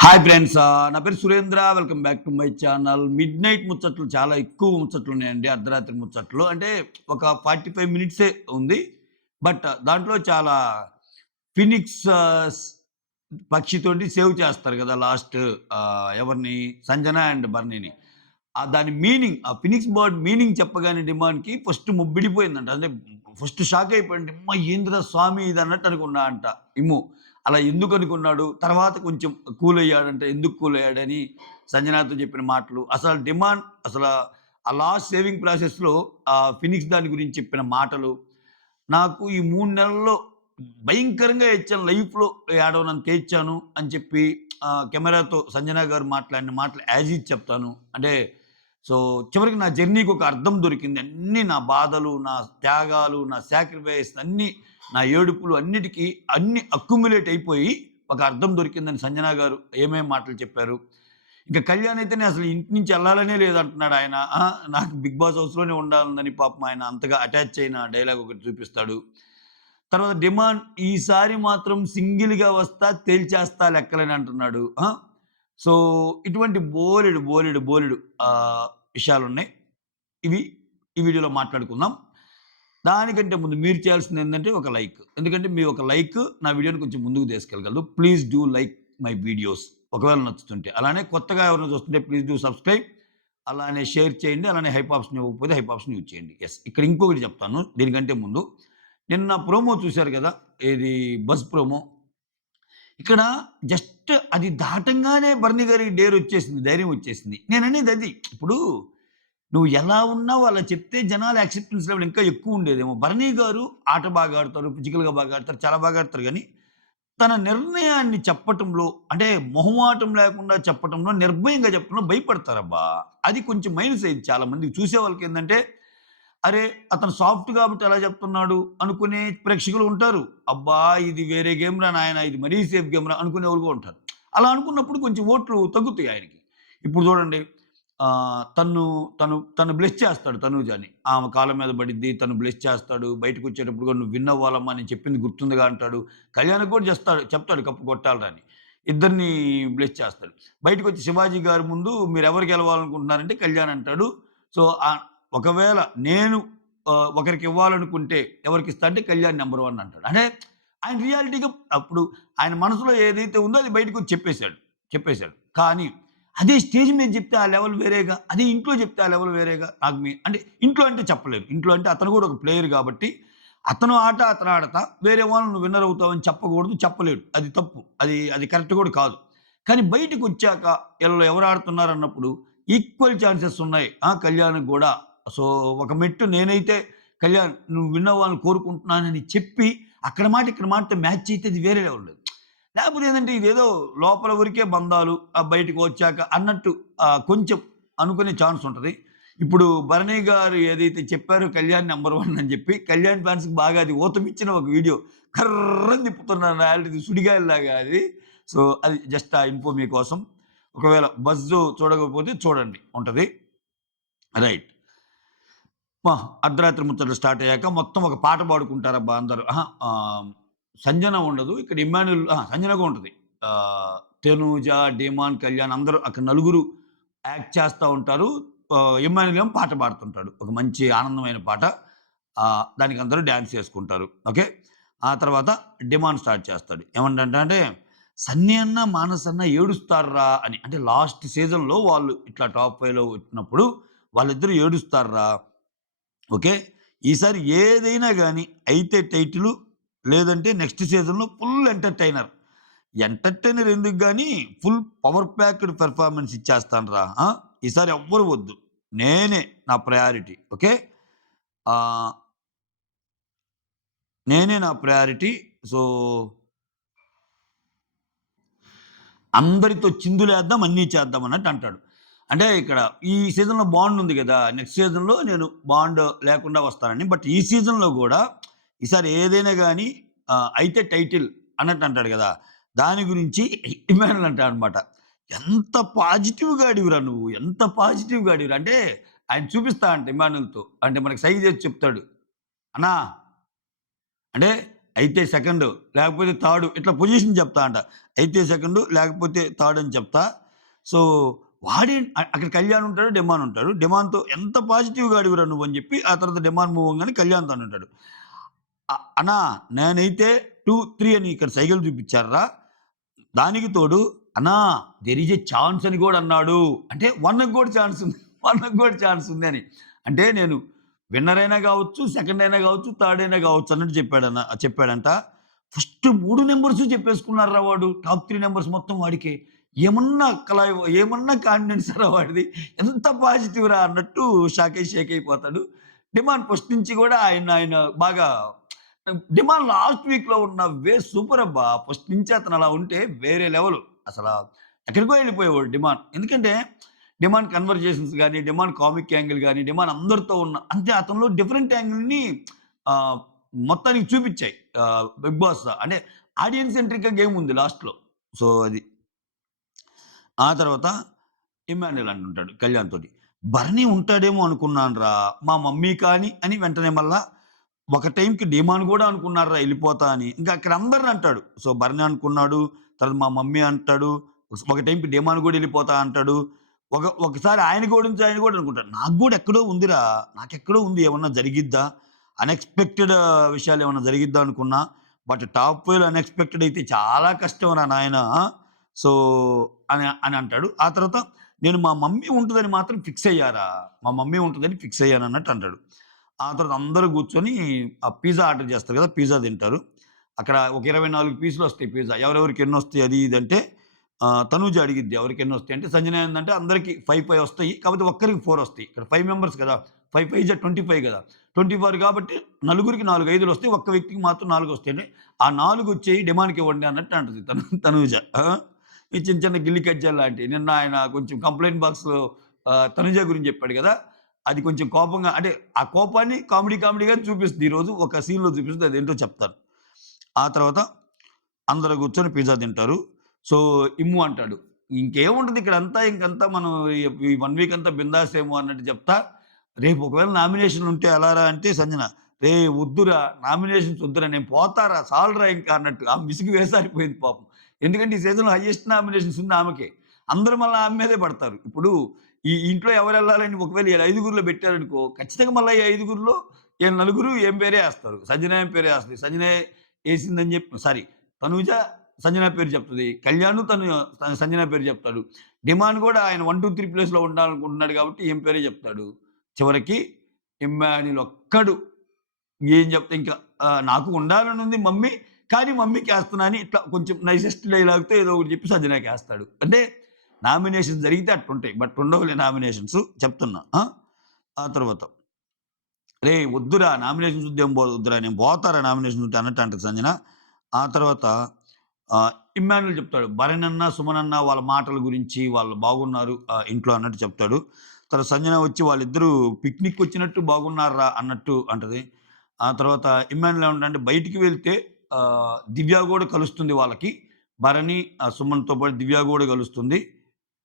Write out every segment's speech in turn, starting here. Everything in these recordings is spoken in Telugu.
హాయ్ ఫ్రెండ్స్, నా పేరు Surendra. Welcome back to my channel. Mid night ముచ్చట్లు చాలా ఎక్కువ ముచ్చట్లు ఉన్నాయండి. అర్ధరాత్రి ముచ్చట్లు అంటే ఒక 45 మినిట్సే ఉంది. బట్ దాంట్లో చాలా ఫినిక్స్ పక్షితోటి సేవ్ చేస్తారు కదా లాస్ట్, ఎవరిని, సంజన అండ్ బర్నీని. దాని మీనింగ్, ఆ ఫినిక్స్ బర్డ్ మీనింగ్ చెప్పగానే డిమాండ్కి ఫస్ట్ ముబ్బిడిపోయిందంట. అంటే ఫస్ట్ షాక్ అయిపోయింది. అమ్మ ఏందిరా స్వామి ఇది అన్నట్టు అనుకున్నా అంట ఇమ్ము. అలా ఎందుకు అనుకున్నాడు? తర్వాత కొంచెం కూల్ అయ్యాడంట. ఎందుకు కూల్ అయ్యాడని సంజనాతో చెప్పిన మాటలు, అసలు డిమాండ్, అసలు ఆ లాస్ట్ సేవింగ్ ప్రాసెస్‌లో ఫినిక్స్ దాని గురించి చెప్పిన మాటలు, నాకు ఈ 3 నెలల్లో భయంకరంగా ఏడ్చాను. లైఫ్‌లో ఏడవనంత ఏడ్చాను అని చెప్పి కెమెరాతో సంజన గారు మాట్లాడిన మాటలు యాజ్ ఈజ్ చెప్తాను. అంటే సో, చివరికి నా జర్నీకి ఒక అర్థం దొరికింది. అన్నీ నా బాధలు, నా త్యాగాలు, నా సాక్రిఫైస్ అన్నీ, నా ఏడుపులు అన్నిటికి అన్నీ అక్యుములేట్ అయిపోయి ఒక అర్థం దొరికిందని సంజన గారు ఏమేం మాటలు చెప్పారు. ఇంక కళ్యాణ్ అయితేనే అసలు ఇంటి నుంచి ఎళ్ళాలనే లేదంటున్నాడు ఆయన. నాకు 'బిగ్ బాస్' హౌస్‌లోనే ఉండాలని పాపం ఆయన అంతగా అటాచ్ అయిన డైలాగ్ ఒకటి చూపిస్తాడు. తర్వాత డిమాండ్ ఈసారి మాత్రం సింగిల్‌గా వస్తా, తేల్చేస్తా లెక్కలని అంటున్నాడు. సో, ఇటువంటి బోలెడు విషయాలున్నాయి. ఇవి ఈ వీడియోలో మాట్లాడుకుందాం. దానికంటే ముందు మీరు చేయాల్సిందేంటంటే ఒక లైక్. ఎందుకంటే మీ ఒక లైక్ నా వీడియోని కొంచెం ముందుకు తీసుకెళ్ళగలదు. Please do like my videos ఒకవేళ నచ్చుతుంటే. అలానే కొత్తగా ఎవరైనా చూస్తుంటే ప్లీజ్ డూ సబ్స్క్రైబ్. అలానే షేర్ చేయండి. అలానే హైప్ ఆప్షన్ ఇవ్వకపోతే హైప్ ఆప్షన్ యూజ్ చేయండి. యెస్. ఇక్కడ ఇంకొకటి చెప్తాను దీనికంటే ముందు. నిన్న ప్రోమో చూసారు కదా! ఏది బజ్ ప్రోమో. ఇక్కడ జస్ట్ అది దాటంగానే బర్నీ గారికి డేరొచ్చేసింది. ధైర్యం వచ్చేసింది. నేననేది అది. ఇప్పుడు నువ్వు ఎలా ఉన్నావో అలా చెప్తే జనాల యాక్సెప్టెన్స్ లెవెల్ ఇంకా ఎక్కువుండేదేమో. భరణి గారు ఆట బాగా ఆడతారు, ఫిజికల్‌గా బాగా ఆడతారు, చాలా బాగా ఆడతారు గానీ, తన నిర్ణయాన్ని చెప్పటంలో, అంటే మొహమాటం లేకుండా చెప్పటంలో, నిర్భయంగా చెప్పడంలో భయపడతారబ్బా! అది కొంచెం మైనస్ అయ్యిద్ది చాలా మందికి. చూసే వాళ్ళకేందంటే, అరే! అతను సాఫ్ట్ కాబట్టి అలా చెప్తున్నాడు అనుకునే ప్రేక్షకులు ఉంటారు. అబ్బా! ఇది వేరే గేమ్‌రా నాయనా, ఇది మరీ సేఫ్ గేమ్‌రా అనుకునేవాళ్ళు కూడా ఉంటారు. అలా అనుకున్నప్పుడు కొంచెం ఓట్లు తగ్గుతాయి ఆయనకి. ఇప్పుడు చూడండి, తన్ను తను తను బ్లెస్ చేస్తాడు తనూజని. ఆమె కాళ్ళ మీద పడిద్ది. తను బ్లెస్ చేస్తాడు. బయటకొచ్చేటప్పుడు కూడా "నువ్వు విన్ అవ్వాలమ్మా, నేను చెప్పింది గుర్తుందిగా" అంటాడు. కళ్యాణ్‌కి కూడా చెప్తాడు కప్పు కొట్టాలిరా అని. ఇద్దరిని బ్లెస్ చేస్తాడు. బయటకొచ్చి శివాజీ గారి ముందు మీరెవరు గెలవాలనుకుంటున్నారంటే కళ్యాణ్ అంటాడు. సో, ఒకవేళ నేను ఒకరికి ఇవ్వాలనుకుంటే ఎవరికిస్తా అంటే కళ్యాణ్ నంబర్ 1 అంటాడు. అంటే ఆయన రియాలిటీగా అప్పుడు ఆయన మనసులో ఏదైతే ఉందో అది బయటకొచ్చి చెప్పేసాడు. కానీ అదే స్టేజ్ మీద చెప్తే ఆ లెవెల్ వేరేగా, అదే ఇంట్లో చెప్తే ఆ లెవెల్ వేరేగా. నాకు అంటే ఇంట్లో అంటే చెప్పలేను. ఇంట్లో అంటే అతను కూడా ఒక ప్లేయర్ కాబట్టి, అతను ఆట అతను ఆడతా, వేరే వాళ్ళని నువ్వు విన్నర్ అవుతావని చెప్పకూడదు, చెప్పలేడు. అది తప్పు. అది కరెక్ట్ కూడా కాదు. కానీ బయటికొచ్చాక ఈళ్ళు ఎవరు ఆడుతున్నారన్నప్పుడు ఈక్వల్ ఛాన్సెస్ ఉన్నాయి కళ్యాణ్‌కి గూడా. సో, ఒక మెట్టు నేనైతే కళ్యాణ్ నువ్వు విన్ అవ్వాలని కోరుకుంటున్నానని చెప్పి, అక్కడ మాట ఇక్కడ మాటతో మ్యాచ్ అయితే అది వేరే లెవెల్. లేకపోతే ఏందంటే ఇదేదో లోపల వరకే బంధాలు, బయటికి వచ్చాక అన్నట్టు కొంచెం అనుకునే ఛాన్స్ ఉంటది. ఇప్పుడు భరణి గారు ఏదైతే చెప్పారో కళ్యాణ్ నంబర్ 1 అని చెప్పి, కళ్యాణ్ ఫ్యాన్స్‌కి బాగా అది ఊతమిచ్చిన ఒక వీడియో. కర్రని తిప్పుతున్నారు ఆళ్ళది సుడిగాలిలాగా అది. సో, అది జస్ట్ ఆ ఇన్ఫో మీకోసం. ఒకవేళ బజ్జు చూడకపోతే చూడండి ఉంటది. రైట్. అర్ధరాత్రి ముచ్చట్లు స్టార్ట్ అయ్యాక మొత్తం ఒక పాట పాడుకుంటారబ్బా అందరూ. సంజన ఉండదు. ఇక్కడ ఇమ్మాన్యుల్, సంజన కూడా ఉంటది. తనూజ, డీమాన్, కళ్యాణ్ అందరూ అక్కడ నలుగురు యాక్ట్ చేస్తా ఉంటారు. ఇమ్మాన్యుల్ ఏమో పాట పాడుతుంటాడు. ఒక మంచి ఆనందమైన పాట. దానికి అందరూ డాన్స్ చేసుకుంటారు. ఓకే. ఆ తర్వాత డిమాండ్ స్టార్ట్ చేస్తాడు. ఏమంటంటే, "సన్నీ అన్న, మానస్ అన్న ఏడుస్తార్రా" అని. అంటే లాస్ట్ సీజన్‌లో వాళ్ళు ఇట్లా టాప్ 5లో వచ్చినప్పుడు వాళ్ళిద్దరూ ఏడుస్తార్రా. ఓకే. ఈసారి ఏదైనా గాని అయితే టైటిలు, లేదంటే నెక్స్ట్ సీజన్‌లో ఫుల్ ఎంటర్‌టైనర్. ఎంటర్‌టైనర్ ఎందుకు గాని ఫుల్ పవర్ ప్యాక్డ్ పెర్ఫార్మన్స్ ఇచ్చేస్తానురా. ఈసారి ఎవ్వరు వద్దు. నేనే నా ప్రయారిటీ. ఓకే. ఆహ్, నేనే నా ప్రయారిటీ. సో, అందరితో చిందులేద్దాం, అన్నీ చేద్దాం అన్నట్టు అంటాడు. అంటే ఇక్కడ ఈ సీజన్‌లో బాండ్ ఉంది గదా! నెక్స్ట్ సీజన్‌లో నేను బాండ్ లేకుండా వస్తానని. బట్ ఈ సీజన్‌లో గూడా ఈసారి ఏదైనా గాని అయితే టైటిల్ అన్నట్టు అంటాడు గదా! దాని గురించి ఇమానుల్ అంటాడనమాట. "ఎంత పాజిటివ్ గాడివిరా నువ్వు. ఎంత పాజిటివ్ గాడివిరా" అంటే ఆయన చూపిస్తా అంట ఇమానుల్‌తో. అంటే మనకి సైగ చేసి చెప్తాడు. "అన్నా" అంటే అయితే సెకండు, లేకపోతే థర్డు ఇట్లా పొజిషన్ చెప్తా అంట. అయితే సెకండు, లేకపోతే థర్డ్ అని చెప్తా. సో, అక్కడ కళ్యాణ్ ఉంటాడు, డిమాన్ ఉంటాడు. డిమాన్‌తో ఎంత పాజిటివ్‌గా అడివిరా నువ్వని చెప్పి, ఆ తర్వాత డిమాన్ మూవ్ అవ్వంగానే కళ్యాణ్‌తో అంటాడు. అన్నా నేనైతే 2, 3 అని ఇక్కడ సైగలు చూపిచ్చార్రా. దానికి తోడు అన్నా దేర్ ఈజ్ ఎ ఛాన్స్ అని గూడా అన్నాడు. అంటే 1కి గూడా ఛాన్స్ ఉంది. 1కి గూడా ఛాన్స్ ఉంది అని. అంటే నేను విన్నర్ అయినా గావచ్చు, సెకండ్ అయినా గావచ్చు, థర్డ్ అయినా గావచ్చు అన్నట్టు చెప్పాడంట. ఫస్ట్ 3 నంబర్స్ చెప్పేసుకున్నారురా వాడు. టాప్ 3 నంబర్స్ మొత్తం వాడికే. ఏమన్నా కాన్ఫిడెన్స్ రా వాడిది. ఎంత పాజిటివ్ రా అన్నట్టు షేక్ అయిపోతాడు. డిమాండ్ ఫస్ట్ నుంచి గూడా ఆయన బాగా డిమాండ్ లాస్ట్ వీక్‌లో ఉన్న సూపరబ్బా! ఫస్ట్ నుంచి అతను అలా ఉంటే వేరే లెవెలు. అసలా ఎక్కడికో ఎళ్ళిపోయేవాడు డిమాండ్. ఎందుకంటే డిమాండ్ కన్వర్జేషన్స్ గాని, డిమాండ్ కామిక్ యాంగిల్ గాని, డిమాండ్ అందరితో ఉన్న అంటే అతనిలో డిఫరెంట్ యాంగిల్‌ని ఆహ్, మొత్తానికి చూపిచ్చాయి. 'బిగ్ బాస్' అంటే ఆడియన్స్ సెంట్రిక్‌గా గేమ్ ఉంది లాస్ట్‌లో. సో, అది. ఆ తర్వాత ఇమ్మాన్యుయల్ అంటుంటాడు కళ్యాణ్ తోటి. భరణి ఉంటాడేమో అనుకున్నానురా! మా మమ్మీ కానీ అని వెంటనే మళ్ళా ఒక టైంకి డీమాన్ గూడా అనుకున్నారురా ఎళ్ళిపోతా అని. ఇంకా అక్కడ అందరిని అంటాడు. సో, భరణి అనుకున్నాడు. తర్వాత మా మమ్మీ అంటాడు. ఒక టైంకి డీమాన్ గూడా ఎళ్ళిపోతా అంటాడు. ఒకసారి ఆయన గురించి ఆయన గూడా అనుకుంటాడు. నాకు గూడా ఎక్కడో ఉందిరా! నాకెక్కడో ఉంది. ఏమన్నా జరిగిద్దా? అన్‌ఎక్స్‌పెక్టెడ్ విషయాలేమన్నా జరిగిద్దా అనుకున్నా. బట్ టాప్ 5 అన్‌ఎక్స్‌పెక్టెడ్ అయితే చాలా కష్టంరా నాయనా! సో, అని అంటాడు. ఆ తర్వాత నేను మా మమ్మీ ఉంటదని మాత్రం ఫిక్స్ అయ్యారా! మా మమ్మీ ఉంటదని ఫిక్స్ అయ్యానన్నట్టు అంటాడు. ఆ తర్వాత అందరూ కూర్చొని ఆ పిజ్జా ఆర్డర్ చేస్తారు కదా! పిజ్జా తింటారు. అక్కడ ఒక 24 పీసులొస్తాయి పిజ్జా. ఎవరెవరికి ఎన్నొస్తాయి అది ఇది అంటే తనూజ అడిగిద్ది ఎవరికి ఎన్నొస్తాయి అంటే సంజన ఏందంటే అందరికి 5 వస్తాయి. కాకపోతే ఒక్కరికి 4 వస్తాయి. ఇక్కడ 5 మెంబర్స్ కదా! 5 5 జా 25 కదా! 24 కాబట్టి నలుగురికి 4 5లొస్తాయి. ఒక్క వ్యక్తికి మాత్రం 4 వస్తాయండి. ఆ 4 వచ్చేయి డిమాండ్‌కి ఇవ్వండి అన్నట్టు అంటది తనూజ. ఈ చిన్న చిన్న గిల్లి కజ్జాలు లాంటియి. నిన్న ఆయన కొంచెం కంప్లెయింట్ బాక్స్‌లో తనుజ గురించి చెప్పాడు కదా! అది కొంచెం కోపంగా అంటే ఆ కోపాన్ని కామెడీగా చూపిస్తది. ఈరోజు ఒక సీన్‌లో చూపిస్తది. అదేంటో చెప్తాను. ఆ తర్వాత అందరూ కూర్చొని పిజ్జా తింటారు. సో, ఇమ్ము అంటాడు. ఇంకేముంటది ఇక్కడంతా ఇంకంతా మనం ఈ 1 వీక్ అంతా బిందాసేమో అన్నట్టు చెప్తా. రేపు ఒకవేళ నామినేషన్‌లుంటే ఎలారా అంటే సంజన, "రేయ్! వద్దురా నామినేషన్స్ వద్దురా నేను పోతారా సాలురా ఇంకా" అన్నట్టు. ఆమె విసిగి వేసారిపోయింది పాపం. ఎందుకంటే ఈ సీజన్‌లో హైయెస్ట్ నామినేషన్స్ ఉంది ఆమెకే. అందరూ మళ్ళా ఆమె మీదే పడతారు. ఇప్పుడు ఈ ఇంట్లో ఎవరెళ్ళాలని ఒకవేళ ఈళ్ళ ఐదుగురిలో పెట్టారనుకో, ఖచ్చితంగా మళ్ళా ఈ ఐదుగురిలో ఈళ్ళ నలుగురు ఏం పేరే ఏస్తారు. సంజన ఏం పేరే ఏస్తది. సంజనే ఏసిందని చెప్పి సారీ తనూజ సంజన పేరు చెప్తది. కళ్యాణ్ సంజన పేరు చెప్తాడు. డిమాండ్ గూడా ఆయన 1, 2, 3 ప్లేస్‌లో ఉండాలనుకుంటున్నాడు కాబట్టి ఈమె పేరే చెప్తాడు. చివరికి ఇమ్మాన్యుల్ ఒక్కడు ఏం చెప్తా ఇంకా నాకు ఉండాలనుంది మమ్మీ, కానీ మమ్మీకేస్తున్నా అని ఇట్లా కొంచెం నైసెస్ట్ డైలాగ్‌తో ఏదో ఒకటి చెప్పి సంజనకేస్తాడు. అంటే నామినేషన్స్ జరిగితే అట్లుంటాయి. బట్ ఉండవులే నామినేషన్స్ చెప్తున్నా. ఆ తర్వాత "రేయ్! వద్దురా నామినేషన్స్ ఉంటే వద్దురా నేను పోతారా నామినేషన్స్ ఉంటే" అన్నట్టు అంటది సంజన. ఆ తర్వాత ఇమ్మాన్యుల్ చెప్తాడు. భరణ్ సుమన్ వాళ్ళ మాటల గురించి వాళ్ళు బాగున్నారు ఇంట్లో అన్నట్టు చెప్తాడు. తర్వాత సంజన వచ్చి వాళ్ళిద్దరూ పిక్నిక్ వచ్చినట్టు బాగున్నార్రా అన్నట్టు అంటది. ఆ తర్వాత ఇమ్మాన్యుల్ ఏమంటాడంటే బయటికి వెళ్తే దివ్య గూడా కలుస్తుంది వాళ్ళకి. భరణి, సుమన్‌తో పాటు దివ్య గూడా కలుస్తుంది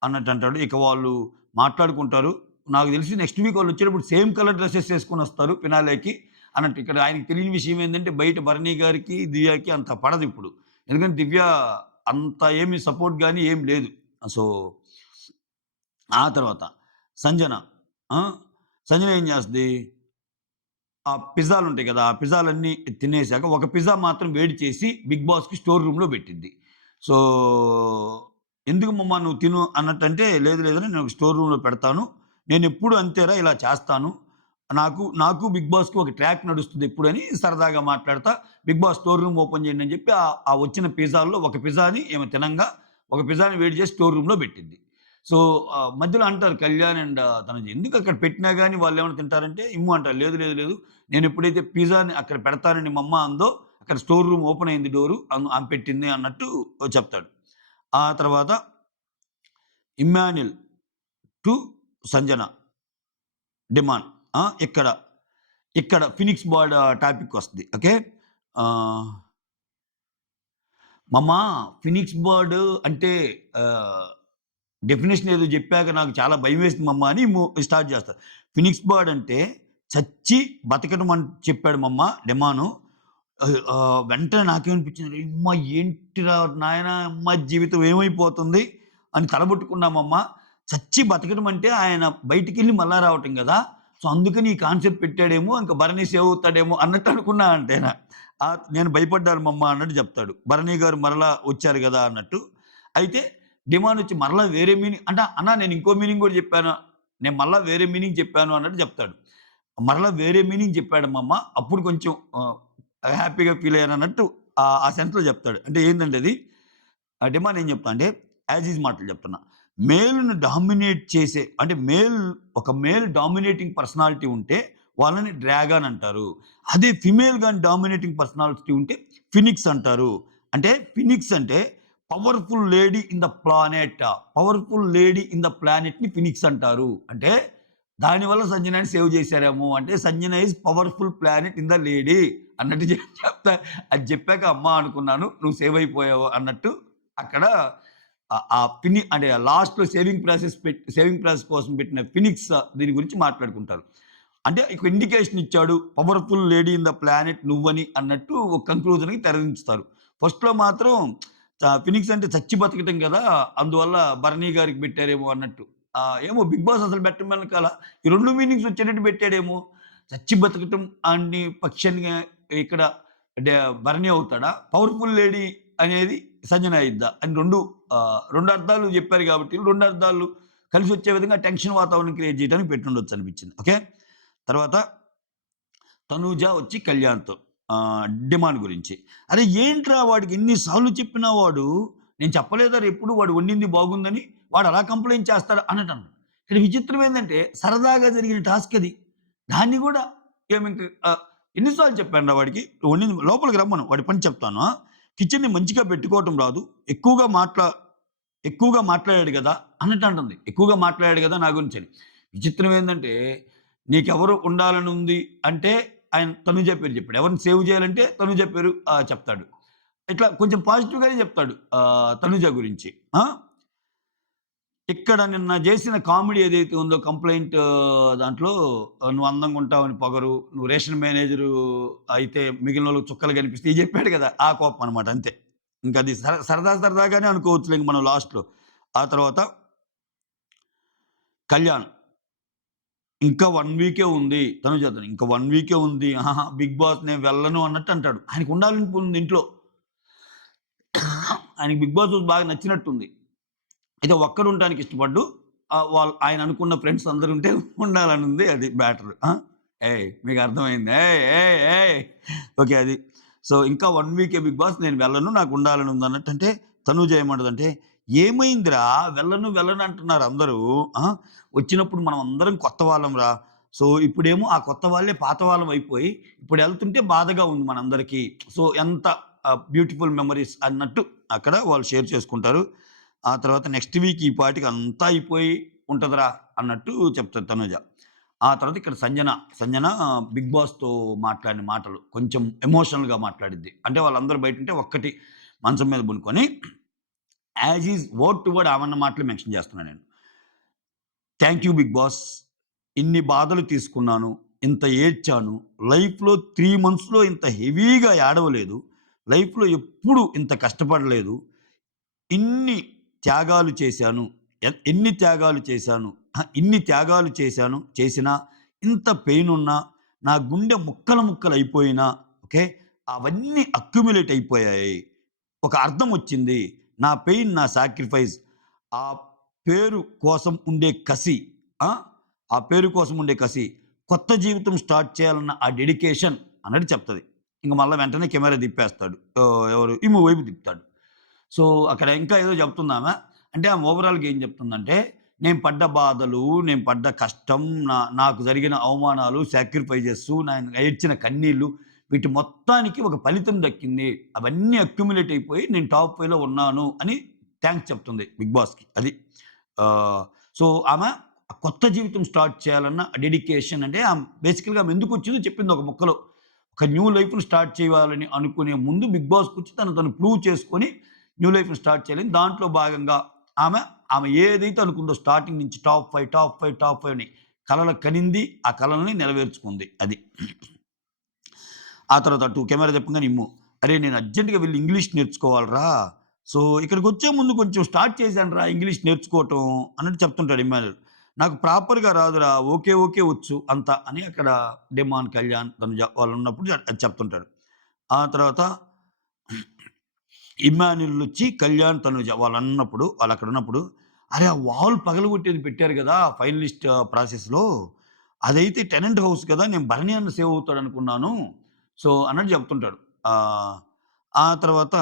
అన్నట్టు అంటాడు. ఇక వాళ్ళు మాట్లాడుకుంటారు. నాకు తెలిసి నెక్స్ట్ వీక్ వాళ్ళొచ్చేటప్పుడు సేమ్ కలర్ డ్రెసెస్ యేసుకొనొస్తారు ఫినాలేకి అన్నట్టు. ఇక్కడ ఆయనకి తెలియని విషయం ఏందంటే బయట భరణి గారికి, దివ్యకి అంత పడదిప్పుడు. ఎందుకంటే దివ్య అంత ఏమి సపోర్ట్ గాని ఏం లేదు. సో, ఆ తర్వాత సంజన. ఆ! సంజన ఏం చేస్తది? ఆ పిజ్జాలుంటాయి కదా! ఆ పిజ్జాలన్నీ తినేసాక ఒక పిజ్జా మాత్రం వేడి చేసి బిగ్ బాస్‌కి స్టోర్ రూమ్‌లో పెట్టిద్ది. సో, "ఎందుకు మమ్మా నువ్వు తిను" అన్నట్టంటే, "లేదు లేదురా నేను స్టోర్ రూమ్‌లో పెడతాను. నేనెప్పుడు అంతేరా ఇలా చేస్తాను. నాకు బిగ్ బాస్‌కి ఒక ట్రాక్ నడుస్తది ఎప్పుడని" సరదాగా మాట్లాడతా, "Bigg Boss store room open చేయండి" అని చెప్పి ఆ వచ్చిన పిజ్జాల్లో ఒక పిజ్జాని ఈమె తినంగా, ఒక పిజ్జాని వేడి చేసి స్టోర్ రూమ్‌లో పెట్టిద్ది. సో, మధ్యలో అంటారు కళ్యాణ్ అండ్ తనుజ, "ఎందుకక్కడ పెట్టినా గాని వాళ్ళేమైనా తింటారంటే" ఇమ్ము అంటారు, "లేదు లేదు లేదు. నేనెప్పుడైతే పిజ్జాని అక్కడ పెడతానని మా అమ్మ అందో, అక్కడ స్టోర్ రూమ్ ఓపెన్ అయింది డోరు. ఆమె పెట్టింది" అన్నట్టు చెప్తాడు. ఆ తర్వాత ఇమ్మాన్యుల్ టు సంజన డిమాండ్. ఇక్కడ, ఇక్కడ ఫినిక్స్ బర్డ్ టాపికొస్తది. ఓకే. ఆహ్, "మమ్మా ఫినిక్స్ బర్డ్ అంటే ఆహ్, డెఫినిషన్ ఏదో జెప్పాక నాకు చాలా భయమేసింది మమ్మా" అని స్టార్ట్ చేస్తారు. ఫినిక్స్ బర్డ్ అంటే చచ్చి బతకడం అని చెప్పాడు మమ్మా డిమాను. వెంటనే నాకేమనిపించింది, "అమ్మ ఏంటిరా నాయనా! అమ్మ జీవితం ఏమైపోతుంది" అని తలబట్టుకున్నామమ్మ. చచ్చి బతకడం అంటే ఆయన బయటికెళ్ళి మళ్ళా రావటం గదా! సో, అందుకని ఈ కాన్సెప్ట్ పెట్టాడేమో, ఇంక భరణి సేవ్ అవుతాడేమో అన్నట్టు అనుకున్నా అంటేన. నేను భయపడ్డాను మమ్మ అన్నట్టు చెప్తాడు. భరణి గారు మరలా వచ్చారు గదా! అన్నట్టు. అయితే డిమాండ్ వచ్చి మరలా వేరే మీనింగ్ అంటే, "అన్న నేను ఇంకో మీనింగ్ గూడా చెప్పాను. నేను మళ్ళా వేరే మీనింగ్ చెప్పాను" అన్నట్టు చెప్తాడు. మరలా వేరే మీనింగ్ చెప్పాడమ్మమ్మ. అప్పుడు కొంచెం హ్యాపీగా ఫీల్ అయ్యానన్నట్టు ఆ సెన్స్‌లో చెప్తాడు. అంటే ఏందంటే అది డిమాండ్ ఏం చెప్తా అంటే యాజ్ ఈజ్ మాటలు చెప్తున్నా. మేల్‌ని డామినేట్ చేసే అంటే ఒక మేల్ డామినేటింగ్ పర్సనాలిటీ ఉంటే వాళ్ళని డ్రాగన్ అంటారు. అదే ఫిమేల్ గాని డామినేటింగ్ పర్సనాలిటీ ఉంటే ఫినిక్స్ అంటారు. అంటే ఫినిక్స్ అంటే powerful lady in the planet. Powerful lady in the ప్లానెట్‌ని ఫినిక్స్ అంటారు. అంటే దానివల్ల సంజనాని సేవ్ చేశారేమో అంటే Sanjana is powerful planet in the lady అన్నట్టు చెప్తా. అది చెప్పాక అమ్మా అనుకున్నాను. నువ్వు సేవ్ అయిపోయావు అన్నట్టు అక్కడ ఆ అంటే లాస్ట్‌లో సేవింగ్ ప్రాసెస్ కోసం పెట్టిన ఫినిక్స్ దీని గురించి మాట్లాడుకుంటారు. అంటే ఒక ఇండికేషన్ ఇచ్చాడు. Powerful lady in the planet నువ్వని అన్నట్టు ఒక కంక్లూజన్‌కి తెరదించుతారు. ఫస్ట్‌లో మాత్రం ఫినిక్స్ అంటే చచ్చి బతకటం కదా! అందువల్ల భరణి గారికి పెట్టారేమో అన్నట్టు. ఏమో 'బిగ్ బాస్' అసలు పెట్టడం వెనకాల ఈ 2 మీనింగ్స్ వచ్చేటట్టు పెట్టాడేమో. చచ్చి బతకటం అని పక్షంగా ఇక్కడ అంటే భరణి అవుతాడా? పవర్‌ఫుల్ లేడీ అనేది సంజన అయ్యిద్దా? అని 2 అర్థాలు చెప్పారు కాబట్టి 2 అర్థాలు కలిసొచ్చే విధంగా టెన్షన్ వాతావరణం క్రియేట్ చేయడానికి పెట్టుండొచ్చు అనిపించింది. ఓకే. తర్వాత తనూజ వచ్చి కళ్యాణ్‌తో డిమాండ్ గురించి. అరె ఏంట్రా వాడికి ఎన్ని సార్లు చెప్పినా వాడు, నేను చెప్పలేదారా ఎప్పుడు వాడు వండింది బాగుందని, వాడు అలా కంప్లెయింట్ చేస్తాడు అన్నటన్నాడు. ఇక్కడ విచిత్రం ఏందంటే సరదాగా జరిగిన టాస్క్ అది. దాన్ని గూడా ఏమింక ఎన్ని సార్లు చెప్పానురా వాడికి వండింది లోపలికి రమ్మను వాడి పని చెప్తాను. కిచెన్‌ని మంచిగా పెట్టుకోవటం రాదు. ఎక్కువగా మాట్లాడాడు గదా! అన్నట్టు అంటుంది. ఎక్కువగా మాట్లాడాడు గదా! నా గురించని. విచిత్రం ఏందంటే, నీకెవరు ఉండాలనుంది అంటే, ఆయన తనుజ పేరు చెప్పాడు. ఎవరిని సేవ్ చేయాలంటే తనుజ పేరు చెప్తాడు. ఇట్లా కొంచెం పాజిటివ్‌గానే చెప్తాడు తనుజ గురించి. ఆ! ఇక్కడ నిన్న జేసిన కామెడీ ఏదైతే ఉందో కంప్లెయింట్ దాంట్లో "నువ్వు అందంగా ఉంటావని పొగరు, నువ్వు రేషన్ మేనేజరు అయితే మిగిలినోళ్ళకి చుక్కలు కనిపిస్తాయి" ఇయి జెప్పాడు గదా! ఆ కోపం అనమాట అంతే. ఇంకది సరదాగానే అనుకోవచ్చులే ఇంక మనం లాస్ట్‌లో. ఆ తర్వాత కళ్యాణ్ ఇంకా 1 వీకే ఉంది. తనుజతోని. ఇంకా 1 వీకే ఉంది. ఆహాహా! 'బిగ్ బాస్' నేను వెళ్ళను అన్నట్టు అంటాడు. ఆయనకు ఉండాలనుకుంది ఇంట్లో. ఆయనకి 'బిగ్ బాస్' బాగా నచ్చినట్టుంది. అయితే ఒక్కడుంటానికి ఇష్టపడ్డు. ఆయన అనుకున్న ఫ్రెండ్స్ అందరుంటే ఉండాలనుంది. అది మ్యాటర్. ఏయ్! మీకు అర్థమైంది. ఏయ్! ఏయ్! ఏయ్! ఓకే. అది. సో, ఇంకా 1 వీకే 'బిగ్ బాస్' నేను వెళ్ళను. నాకు ఉండాలని అన్నట్టంటే తనూజ ఏమంటదంటే, "ఏమైందిరా వెళ్ళను అంటున్నారు అందరూ. ఆ! వచ్చినప్పుడు మనం అందరం కొత్త వాళ్ళంరా. సో, ఇప్పుడేమో ఆ కొత్త వాళ్ళే పాత వాళ్ళం అయిపోయి, ఇప్పుడు ఎళ్తుంటే బాధగా ఉంది మనందరికీ. సో, ఎంత బ్యూటిఫుల్ మెమోరీస్" అన్నట్టు అక్కడ వాళ్ళు షేర్ చేసుకుంటారు. ఆ తర్వాత నెక్స్ట్ వీక్ ఈ పాటికి అంతా అయిపోయి ఉంటదిరా అన్నట్టు చెప్తది తనుజ. ఆ తర్వాత ఇక్కడ సంజన 'బిగ్ బాస్'తో మాట్లాడిన మాటలు కొంచెం ఎమోషనల్‌గా మాట్లాడిద్ది. అంటే వాళ్ళందరూ బయటుంటే ఒక్కటి మంచం మీద పడుకొని as is word to word ఆమన్న మాటలే మెన్షన్ చేస్తున్నా నేను. Thank you Bigg Boss. ఇన్ని బాధలు తీసుకున్నాను. ఇంత ఏడ్చాను. లైఫ్‌లో 3 మంత్స్‌లో ఇంత హెవీగా ఏడవలేదు. లైఫ్‌లో ఎప్పుడు ఇంత కష్టపడలేదు. ఇన్ని త్యాగాలు చేశాను. ఎన్ని త్యాగాలు చేశాను. ఇన్ని త్యాగాలు చేసినా ఇంత పెయినున్నా, నా గుండె ముక్కలయిపోయినా ఓకే. అవన్నీ అక్యుములేట్ అయిపోయాయి. ఒక అర్థమొచ్చింది. నా పెయిన్, నా సాక్రిఫైస్ ఆ పేరు కోసం ఉండే కసి. ఆ! ఆ పేరు కోసం ఉండే కసి. కొత్త జీవితం స్టార్ట్ చేయాలన్న ఆ డెడికేషన్ అన్నట్టు చెప్తది. ఇంక మళ్ళా వెంటనే కెమెరా తిప్పేస్తాడు. ఎవరు ఇమ్ము వైపు తిప్పుతాడు. సో, అక్కడ ఇంకా ఏదో చెప్తుందామె. అంటే ఆమె ఓవరాల్‌గా ఏం చెప్తుందంటే, నేను పడ్డ బాధలు, నేను పడ్డ కష్టం, నాకు జరిగిన అవమానాలు, సాక్రిఫైజెసు, నేను ఏడ్చిన కన్నీళ్ళు, వీటి మొత్తానికి ఒక ఫలితం దక్కింది. అవన్నీ అక్యుములేట్ అయిపోయి నేను టాప్ 5లో ఉన్నాను అని థాంక్స్ చెప్తుంది బిగ్ బాస్‌కి. అది. ఆహ్, సో, ఆమె కొత్త జీవితం స్టార్ట్ చేయాలన్న డెడికేషన్ అంటే బేసికల్‌గా ఆమె ఎందుకొచ్చిందో చెప్పింది ఒక ముక్కలో. ఒక న్యూ లైఫ్‌ని స్టార్ట్ చేయాలని అనుకునే ముందు బిగ్ బాస్‌కొచ్చి తను ప్రూవ్ చేసుకొని న్యూ లైఫ్‌ని స్టార్ట్ చేయాలని దాంట్లో భాగంగా ఆమె, ఆమె ఏదైతే అనుకుందో స్టార్టింగ్ నుంచి టాప్ 5 అని కలలు కనింది. ఆ కలల్ని నెరవేర్చుకుంది. అది. ఆ తర్వాత అటు కెమెరా చెప్పగానే ఇమ్ము, "అరే! నేను అర్జెంట్‌గా వెళ్లి ఇంగ్లీష్ నేర్చుకోవాలిరా. సో, ఇక్కడికొచ్చే ముందు కొంచెం స్టార్ట్ చేశానురా ఇంగ్లీష్ నేర్చుకోవటం" అన్నట్టు చెప్తుంటాడు ఇమ్మాన్యుల్. "నాకు ప్రాపర్‌గా రాదురా. ఓకే, ఓకే వచ్చు అంతా" అని అక్కడ డిమాన్, కళ్యాణ్, తనుజ వాళ్ళున్నప్పుడు అది చెప్తుంటాడు. ఆ తర్వాత ఇమ్మాన్యుయలొచ్చి కళ్యాణ్, తనుజ వాళ్ళక్కడున్నప్పుడు, "అరే! ఆ వాల్ పగలగొట్టేది పెట్టారు గదా! ఫైనలిస్ట్ ప్రాసెస్‌లో. అదైతే టెనెంట్ హౌస్ కదా! నేను భరణి అన్న సేవ్ అవుతాడనుకున్నాను." సో, అన్నట్టు చెప్తుంటాడు. ఆహ్, ఆ తర్వాత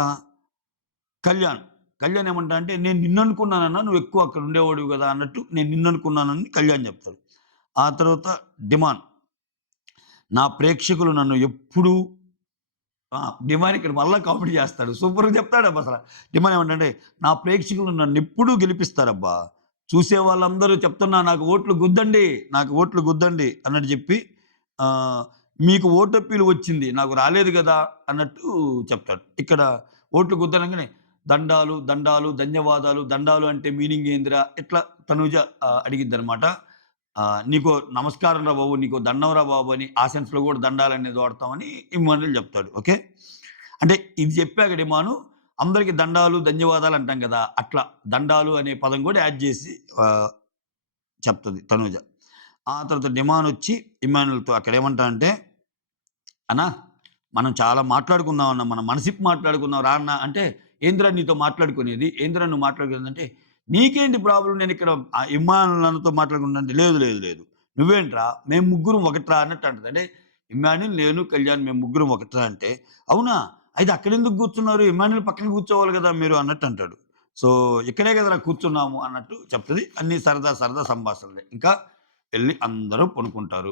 కళ్యాణ్, కళ్యాణ్ ఏమంటాడంటే, "నేను నిన్ననుకున్నానన్నా నువ్వెక్కువ అక్కడ ఉండేవాడివి గదా!" అన్నట్టు నేను నిన్ననుకున్నానని కళ్యాణ్ చెప్తాడు. ఆ తర్వాత డిమాన్, "నా ప్రేక్షకులు నన్ను ఎప్పుడూ" ఆ! డిమాన్ ఇక్కడ మళ్ళా కామెడీ చేస్తాడు. సూపర్‌గా చెప్తాడబ్బా అసల. డిమాన్ ఏమంటాడంటే, "నా ప్రేక్షకులు నన్నెప్పుడూ గెలిపిస్తారబ్బా! చూసే వాళ్ళందరూ చెప్తున్నా నాకు ఓట్లు గుద్దండి, నాకు ఓట్లు గుద్దండి" అన్నట్టు చెప్పి ఆహ్, "మీకు ఓటప్పీలు వచ్చింది. నాకు రాలేదు గదా!" అన్నట్టు చెప్తాడు. ఇక్కడ ఓట్లు గుద్దనంగానే దండాలు, దండాలు, ధన్యవాదాలు, దండాలు అంటే మీనింగ్ ఏందిరా? ఇట్లా తనూజ అడిగిద్దనమాట. "నీకో నమస్కారం రా బాబు, నీకో దండం రా బాబు" అని ఆ సెన్స్‌లో గూడా దండాలనేది వాడతామని ఇమ్మానుయేల్ చెప్తాడు. ఓకే. అంటే ఇది చెప్పాక డిమాను అందరికి దండాలు, ధన్యవాదాలు అంటాం గదా! అట్లా దండాలు అనే పదం గూడా యాడ్ జేసి ఆహ్, చెప్తది తనూజ. ఆ తర్వాత డిమానొచ్చి ఇమ్మాన్యుయల్‌తో అక్కడేమంటాడంటే, "అన్నా మనం చాలా మాట్లాడుకుందాం అన్న. మన మనసిప్పి మాట్లాడుకుందాం రా అన్న" అంటే, "ఏందిరా నీతో మాట్లాడుకునేది? ఏందిరా నువ్వు మాట్లాడుకునేది?" అంటే, "నీకేంటి ప్రాబ్లమ్ నేనిక్కడ ఇమ్మానుయేల్ అన్నతో మాట్లాడుకుంటా" అంటే, "లేదు, లేదు, లేదు. నువ్వేంట్రా మేము ముగ్గురం ఒకట్రా" అన్నట్టు అంటది. అంటే ఇమ్మాన్యుయేల్, నేను, కళ్యాణ్ మేము ముగ్గురం ఒకట్రా అంటే, "అవునా? అయితే అక్కడెందుకు కూర్చున్నారు? ఇమ్మాన్యుయేల్ పక్కన కూర్చోవాలి గదా మీరు" అన్నట్టు అంటాడు. సో, "ఇక్కడే గదరా కూర్చున్నాము" అన్నట్టు చెప్తది. అన్నీ సరదా సరదా సంభాషణలే. ఇంకా ఎళ్లి అందరూ పనుకుంటారు.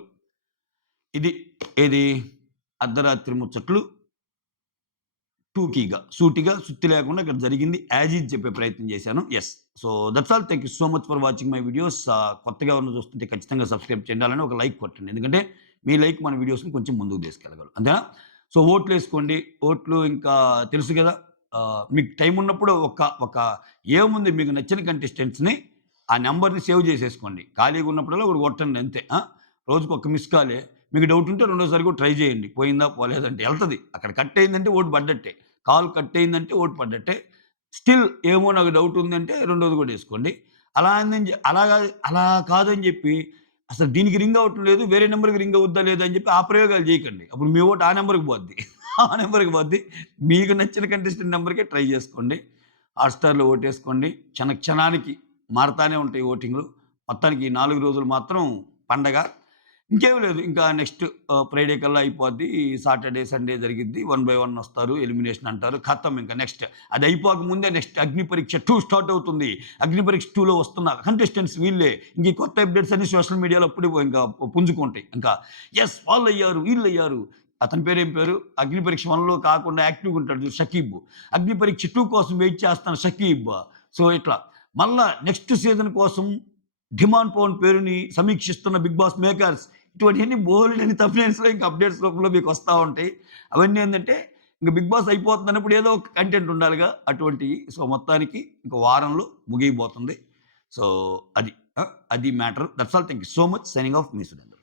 ఇది ఏది అర్ధరాత్రి ముచ్చట్లు టూకీగా, సూటిగా, సుత్తి లేకుండా ఇక్కడ జరిగింది యాజ్ ఈజ్ చెప్పే ప్రయత్నం చేశాను. Yes. So, that's all. Thank you so much for watching my videos. కొత్తగా ఎవరైనా చూస్తుంటే ఖచ్చితంగా సబ్స్క్రైబ్ చేయండి. అలానే ఒక లైక్ కొట్టండి. ఎందుకంటే మీ లైక్ మన వీడియోస్‌ని కొంచెం ముందుకు తీసుకెళ్ళగలరు. అంతేనా? సో, ఓట్లేసుకోండి. ఓట్లు ఇంకా తెలుసు గదా! మీకు టైం ఉన్నప్పుడు ఒక ఏముంది మీకు నచ్చిన కంటెస్టెంట్స్‌ని ఆ నంబర్‌ని సేవ్ చేసేసుకోండి. ఖాళీగా ఉన్నప్పుడల్లా ఒకటి కొట్టండి అంతే. రోజుకొక మిస్ కాలే. మీకు డౌట్ ఉంటే రెండోసారి కూడా ట్రై చేయండి. పోయిందా? పోలేదంటే ఎళ్తది. అక్కడ కట్ అయిందంటే ఓటు పడ్డట్టే. కాల్ కట్ అయిందంటే ఓటు పడ్డట్టే. స్టిల్ ఏమో నాకు డౌట్ ఉందంటే రెండోది కూడా ఏసుకోండి. అలా అందని అలా కాదని చెప్పి అసలు దీనికి రింగ్ అవ్వటం లేదు. వేరే నంబర్‌కి రింగ్ అవుద్దా లేదా అని చెప్పి ఆ ప్రయోగాలు చేయకండి. అప్పుడు మీ ఓటు ఆ నంబర్‌కి పోద్ది. ఆ నంబర్‌కి పోద్ది. మీకు నచ్చిన కంటెస్టెంట్ నంబర్‌కే ట్రై చేసుకోండి. హాట్‌స్టార్‌లో ఓటేసుకోండి. క్షణానికి మారతానే ఉంటాయి ఓటింగ్‌లు. మొత్తానికి ఈ 4 రోజులు మాత్రం పండగ. ఇంకేమి లేదు. ఇంకా నెక్స్ట్ ఫ్రైడే కల్లా అయిపోద్ది. సాటర్‌డే, సండే జరిగిద్ది. వన్ బై వన్ వస్తారు. ఎలిమినేషన్ అంటారు. ఖతం ఇంక నెక్స్ట్. అది అయిపోక ముందే నెక్స్ట్ అగ్ని పరీక్ష 2 స్టార్ట్ అవుతుంది. అగ్ని పరీక్ష 2లో వస్తున్న కంటెస్టెంట్స్ వీళ్ళే. ఇంక ఈ కొత్త అప్‌డేట్స్ అన్ని సోషల్ మీడియాలో అప్పుడే ఇంకా పుంజుకుంటాయి. ఇంకా యెస్ వాళ్ళయ్యారు, వీళ్ళయ్యారు. అతని పేరేం పేరు? అగ్ని పరీక్ష 1లో కాకుండా యాక్టివ్‌గా ఉంటాడు చూడు షకీబ్. అగ్ని పరీక్ష 2 కోసం వెయిట్ చేస్తున్న షకీబ్. సో, ఇట్లా మళ్ళా నెక్స్ట్ సీజన్ కోసం డిమాండ్ పవన్ పేరుని సమీక్షిస్తున్న 'బిగ్ బాస్' మేకర్స్. ఇటువంటియన్నీ బోలెడన్ని థంబ్‌నెయిల్స్‌లో ఇంకా అప్‌డేట్స్ రూపంలో మీకొస్తా ఉంటాయి. అవన్నీ ఏందంటే, ఇంక 'బిగ్ బాస్' అయిపోతుందన్నప్పుడు ఏదో ఒక కంటెంట్ ఉండాలిగా అటువంటియి. సో, మొత్తానికి ఇంక వారంలో ముగియబోతుంది. సో, అది. అది matter. That's all. Thank you so much. Signing off me Surender.